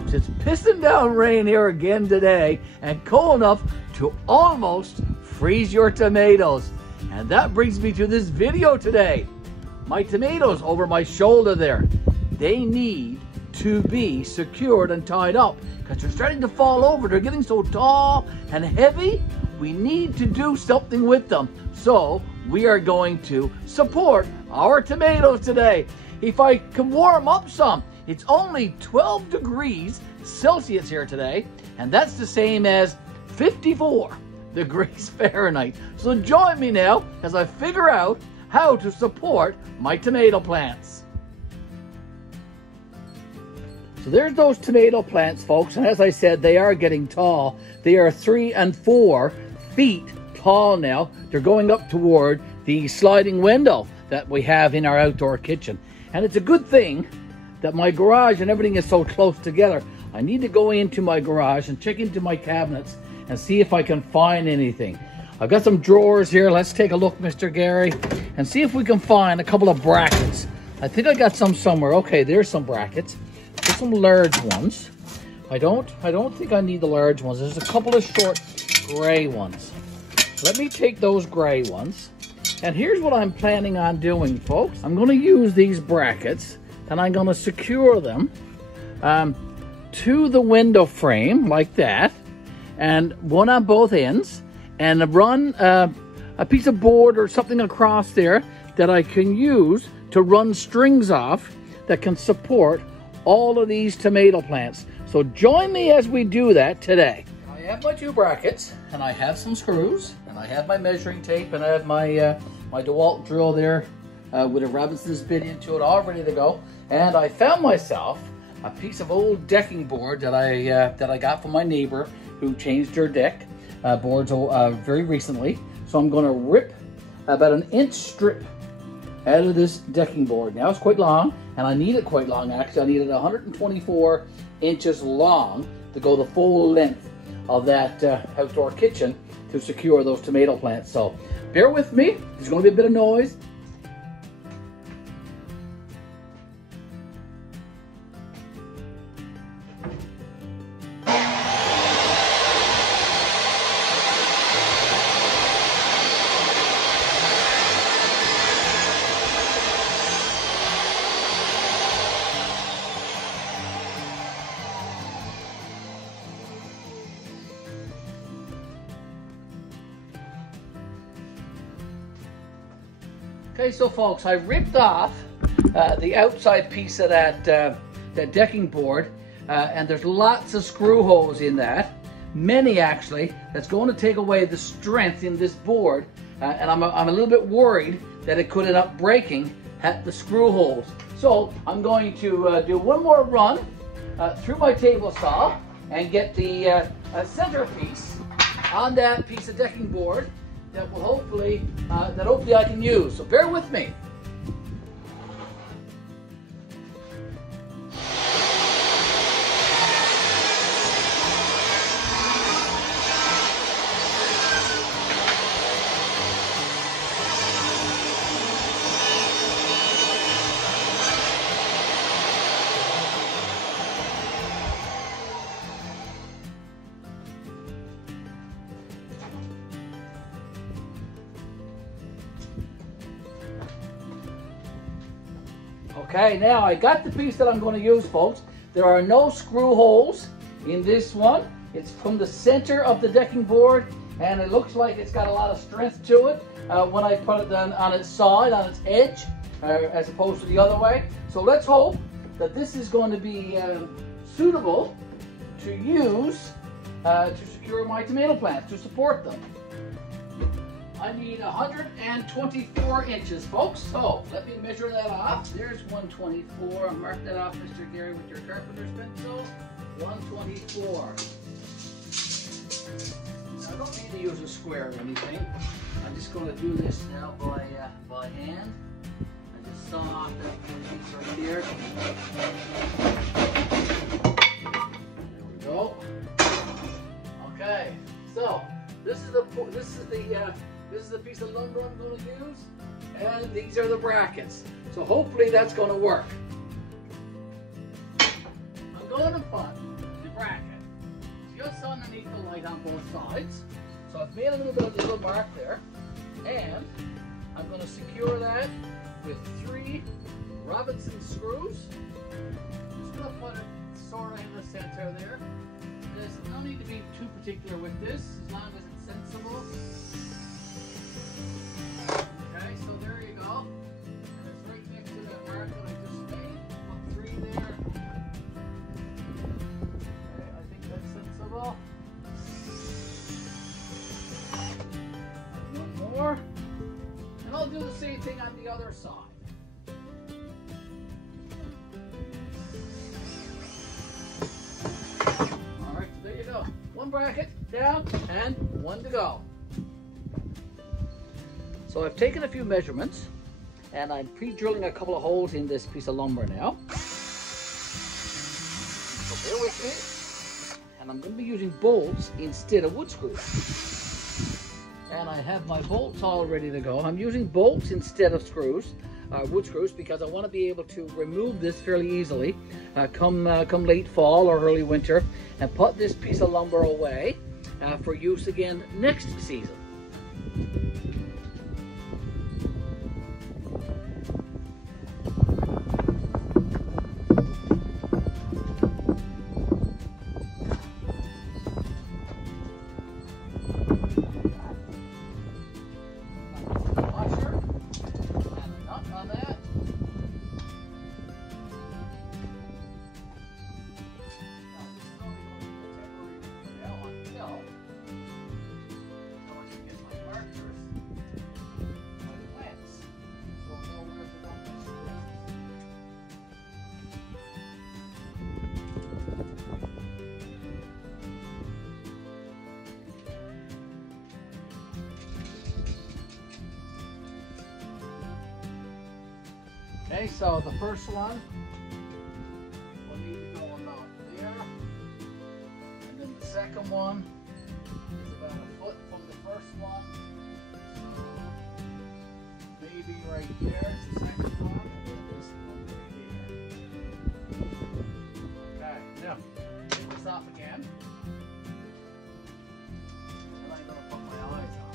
folks, it's pissing down rain here again today and cold enough to almost freeze your tomatoes. And that brings me to this video today. My tomatoes over my shoulder there, they need to be secured and tied up because they're starting to fall over. They're getting so tall and heavy. We need to do something with them. So we are going to support our tomatoes today. If I can warm up some, it's only 12 degrees Celsius here today, and that's the same as 54 degrees Fahrenheit. So join me now as I figure out how to support my tomato plants. So there's those tomato plants, folks, and as I said, they are getting tall. They are 3 and 4 feet tall now. They're going up toward the sliding window that we have in our outdoor kitchen. And it's a good thing that my garage and everything is so close together. I need to go into my garage and check into my cabinets and see if I can find anything. I've got some drawers here. Let's take a look, Mr. Garry, and see if we can find a couple of brackets. I think I got some somewhere. Okay, there's some brackets. There's some large ones. I don't think I need the large ones. There's a couple of short gray ones. Let me take those gray ones. And here's what I'm planning on doing, folks. I'm going to use these brackets and I'm going to secure them to the window frame like that, and one on both ends, and run a piece of board or something across there that I can use to run strings off that can support all of these tomato plants. So join me as we do that today. I have my 2 brackets, and I have some screws, and I have my measuring tape, and I have my my DeWalt drill there with a Robinson's bit into it, all ready to go. And I found myself a piece of old decking board that I got from my neighbor who changed her deck boards very recently. So I'm going to rip about an inch strip out of this decking board. Now it's quite long, and I need it quite long actually. I need it 124 inches long to go the full length of that outdoor kitchen to secure those tomato plants. So bear with me, there's going to be a bit of noise. Okay, so folks, I ripped off the outside piece of that decking board, and there's lots of screw holes in that, many actually. That's going to take away the strength in this board, and I'm a little bit worried that it could end up breaking at the screw holes. So I'm going to do one more run through my table saw and get the center piece on that piece of decking board that will hopefully I can use. So bear with me. Okay, now I got the piece that I'm going to use, folks. There are no screw holes in this one. It's from the center of the decking board, and it looks like it's got a lot of strength to it when I put it on its side, on its edge, as opposed to the other way. So let's hope that this is going to be suitable to use to secure my tomato plants, to support them. I need 124 inches, folks. So let me measure that off. There's 124. Mark that off, Mr. Garry, with your carpenter's pencil. 124. Now, I don't need to use a square or anything. I'm just going to do this now by hand. I just saw off that piece right here. There we go. Okay. So this is the piece of lumber I'm going to use, and these are the brackets. So hopefully that's going to work. I'm going to put just underneath the light on both sides. So I've made a little mark there, and I'm going to secure that with 3 Robinson screws. Just going to put it sort of in the center there. There's no need to be too particular with this, as long as it's sensible. Okay, so there you go. And it's right next to that mark that I just made. Put 3 there. Okay, I think that's sensible. One more. And I'll do the same thing on the other side. Alright, so there you go. 1 bracket down and 1 to go. So I've taken a few measurements and I'm pre-drilling a couple of holes in this piece of lumber now. So bear with me. And I'm going to be using bolts instead of wood screws. And I have my bolts all ready to go. I'm using bolts instead of screws, wood screws, because I want to be able to remove this fairly easily come late fall or early winter, and put this piece of lumber away for use again next season. Okay, so the first one will need to go about there, and then the second one is about a foot from the first one, so maybe right there is the second one, and then this one right here. Okay, now take this off again, and I'm going to put my eyes on.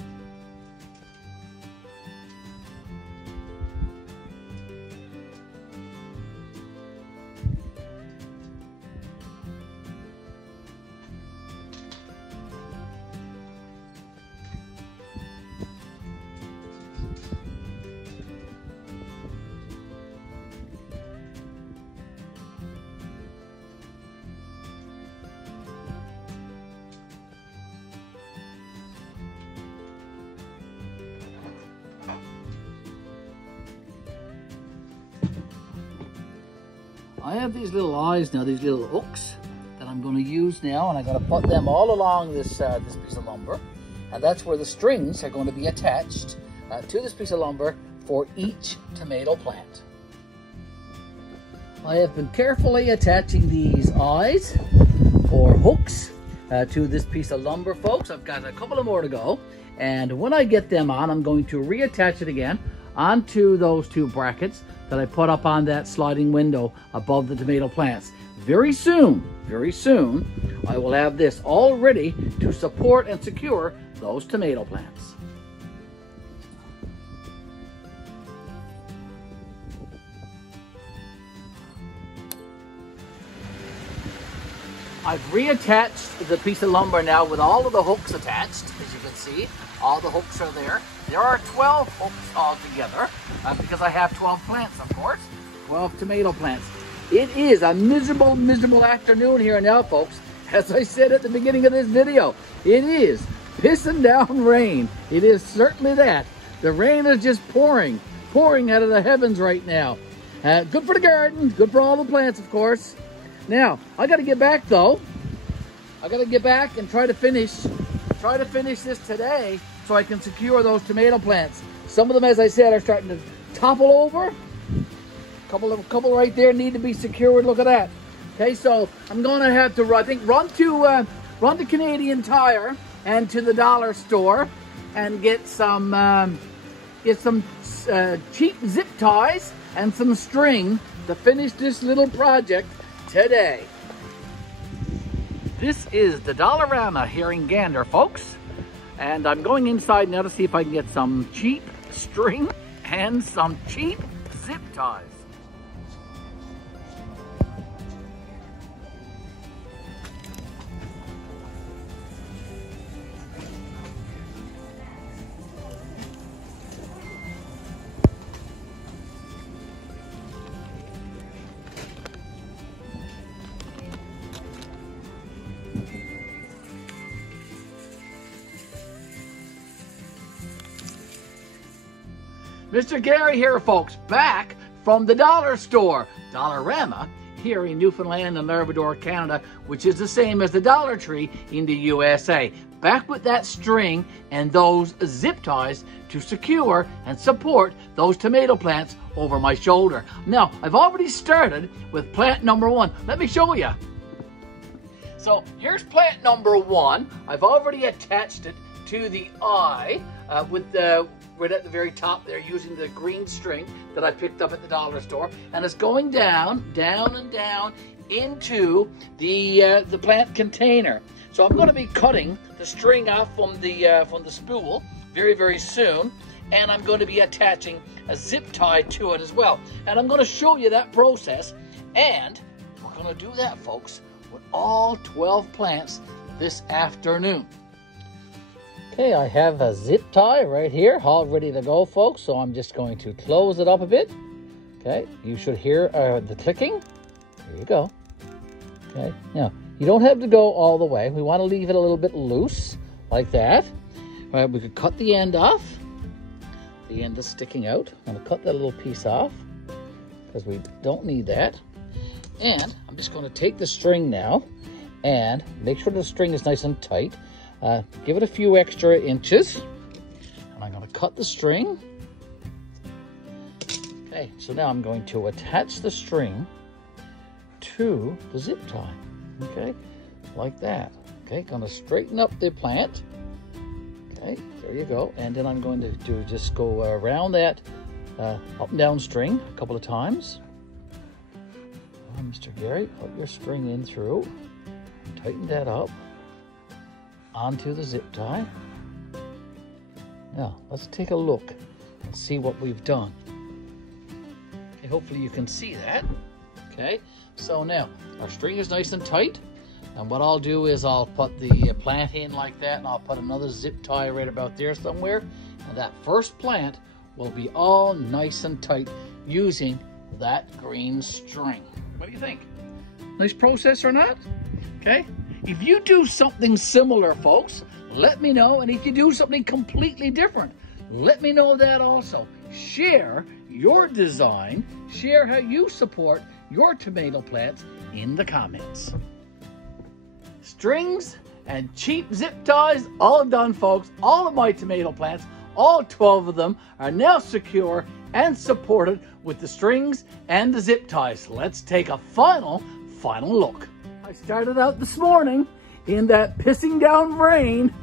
I have these little eyes now, these little hooks that I'm going to use now, and I'm going to put them all along this this piece of lumber, and that's where the strings are going to be attached to this piece of lumber for each tomato plant. I have been carefully attaching these eyes or hooks to this piece of lumber, folks. I've got a couple of more to go, and when I get them on, I'm going to reattach it again onto those 2 brackets that I put up on that sliding window above the tomato plants. Very soon, I will have this all ready to support and secure those tomato plants. I've reattached the piece of lumber now with all of the hooks attached. As you can see, all the hooks are there. There are 12 hooks altogether because I have 12 plants, of course, 12 tomato plants. It is a miserable, miserable afternoon here now, folks. As I said at the beginning of this video, it is pissing down rain. It is certainly that. The rain is just pouring out of the heavens right now. Good for the garden, good for all the plants, of course. Now, I got to get back though. I got to get back and try to finish this today so I can secure those tomato plants. Some of them, as I said, are starting to topple over. Couple right there need to be secured. Look at that. Okay, so I'm going to have to, I think, run to Canadian Tire and to the dollar store and get some cheap zip ties and some string to finish this little project today. This is the Dollarama here in Gander, folks. And I'm going inside now to see if I can get some cheap string and some cheap zip ties. Mr. Garry here, folks, back from the dollar store, Dollarama, here in Newfoundland and Labrador, Canada, which is the same as the Dollar Tree in the USA. Back with that string and those zip ties to secure and support those tomato plants over my shoulder. Now, I've already started with plant number 1. Let me show you. So here's plant number 1. I've already attached it to the eye with the right at the very top there, using the green string that I picked up at the dollar store, and it's going down, down and down into the plant container. So I'm going to be cutting the string off from the spool very, very soon, and I'm going to be attaching a zip tie to it as well. And I'm going to show you that process, and we're going to do that, folks, with all 12 plants this afternoon. Okay, I have a zip tie right here, all ready to go, folks. So I'm just going to close it up a bit. Okay, you should hear the clicking. There you go. Okay, now you don't have to go all the way. We want to leave it a little bit loose, like that. All right, we could cut the end off. The end is sticking out. I'm going to cut that little piece off because we don't need that. And I'm just going to take the string now and make sure the string is nice and tight. Give it a few extra inches, and I'm going to cut the string. Okay, so now I'm going to attach the string to the zip tie, okay, like that. Okay, going to straighten up the plant. Okay, there you go. And then I'm going to just go around that up and down string a couple of times. Mr. Garry, put your string in through, tighten that up onto the zip tie. Now, let's take a look and see what we've done. Okay, hopefully you can see that. Okay, so now our string is nice and tight, and what I'll do is I'll put the plant in like that, and I'll put another zip tie right about there somewhere, and that first plant will be all nice and tight using that green string. What do you think? Nice process or not? Okay. If you do something similar, folks, let me know. And if you do something completely different, let me know that also. Share your design. Share how you support your tomato plants in the comments. Strings and cheap zip ties, all done, folks. All of my tomato plants, all 12 of them, are now secure and supported with the strings and the zip ties. Let's take a final look. I started out this morning in that pissing down rain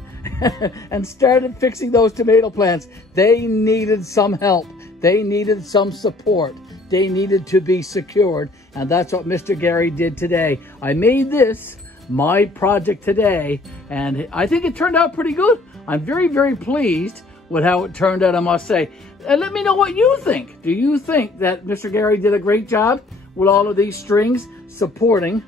and started fixing those tomato plants. They needed some help. They needed some support. They needed to be secured. And that's what Mr. Garry did today. I made this my project today, and I think it turned out pretty good. I'm very, very pleased with how it turned out, I must say. And let me know what you think. Do you think that Mr. Garry did a great job with all of these strings, supporting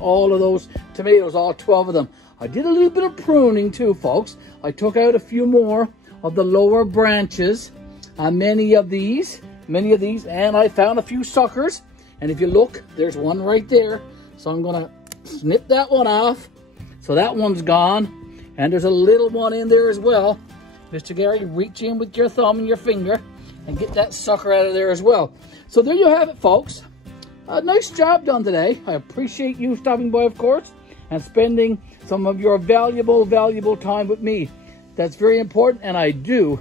all of those tomatoes, all 12 of them? I did a little bit of pruning too, folks. I took out a few more of the lower branches, many of these, and I found a few suckers. And if you look, there's one right there. So I'm gonna snip that one off. So that one's gone. And there's a little one in there as well. Mr. Garry, reach in with your thumb and your finger and get that sucker out of there as well. So there you have it, folks. A nice job done today. I appreciate you stopping by, of course, and spending some of your valuable time with me. That's very important, and I do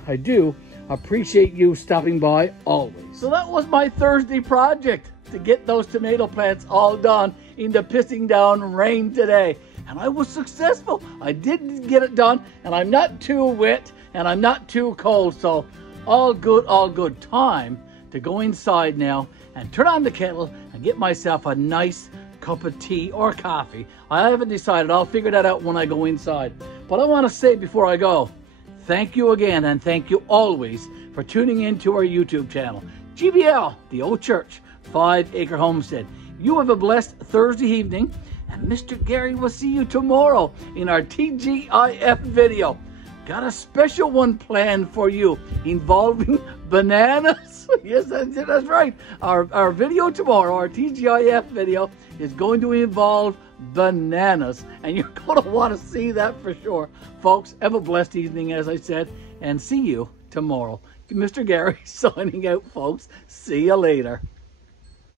appreciate you stopping by always. So that was my Thursday project, to get those tomato plants all done in the pissing down rain today. And I was successful. I did get it done, and I'm not too wet and I'm not too cold, so all good, all good. Time to go inside now and turn on the kettle and get myself a nice cup of tea or coffee. I haven't decided. I'll figure that out when I go inside. But I want to say before I go, thank you again, and thank you always for tuning in to our YouTube channel, GBL, the Old Church, 5 Acre Homestead. You have a blessed Thursday evening, and Mr. Garry will see you tomorrow in our TGIF video. Got a special one planned for you involving bananas. Yes, that's right. Our video tomorrow, our TGIF video, is going to involve bananas, and you're going to want to see that for sure. Folks, have a blessed evening, as I said, and see you tomorrow. Mr. Garry signing out, folks. See you later.